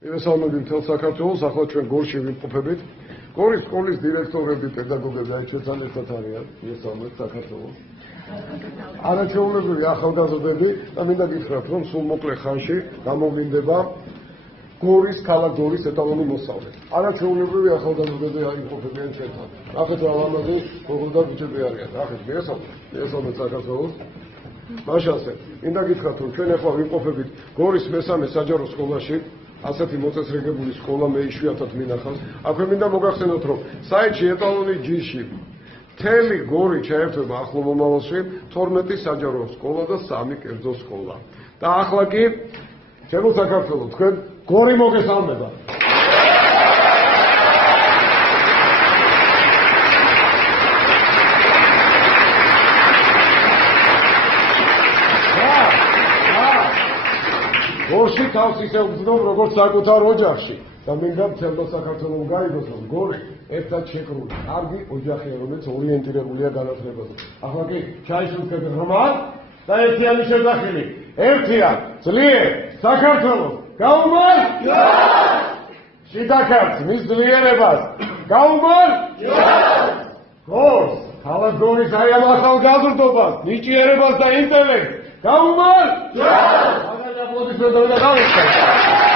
მივესალმები მთელ საქართველოს, ახლა ჩვენ გორში ვიმყოფებით. გორის სკოლის დირექტორები, პედაგოგები აიჩეთან ერთად არიან, მივესალმებით საქართველოს. არაჩვეულებრივი ახალგაზრდები და მინდა გითხრათ, რომ სულ მოკლე ხანში გამოვლინდება გორის ქალაქ გორის ეტალონი მოსწავლე. არაჩვეულებრივი ახალგაზრდები აიმყოფებიან ჩვენთან. ნახეთ რა ლამაზი გოგო და ბიჭები არიან. ნახეთ, მივესალმებით საქართველოს. მაშასე, მინდა გითხრათ, რომ ჩვენ ახლა ვიმყოფებით გორის მესამე საჯარო სკოლაში. ასეთი მოწესრიგებული სკოლა მე იშვიათად მინახავს. აქვე მინდა მოგახსენოთ, რომ საიტში ეტალონი ჯიში მთელი გორი ჩაერთვება ახლო მომავალში 12 საჯარო სკოლა და 3 კერძო სკოლა. და ახლა კი ჩემო საქართველო, თქვენ გორი მოგესალმება. გორში თავს ისე ვგრძნობ, როგორც საკუთარ ოჯახში. და მინდა მთელმა საქართველომ გაიგოს, რომ გორი ერთად შეკრული, კარგი ოჯახია, რომელიც ორიენტირებულია განათლებაზე. ახლა კი ჩაისუნთქეთ ღრმად და ერთიანი შეძახილი. ერთია, ძლიერ საქართველოს გაუმარ! შიდაქართ მის ძლიერებას გაუმარ! გორს, ქალაქ გორის აი ამ ახალგაზრდობას, ნიჭიერებას და ინტელექტს გაუმარ! Aplausos para o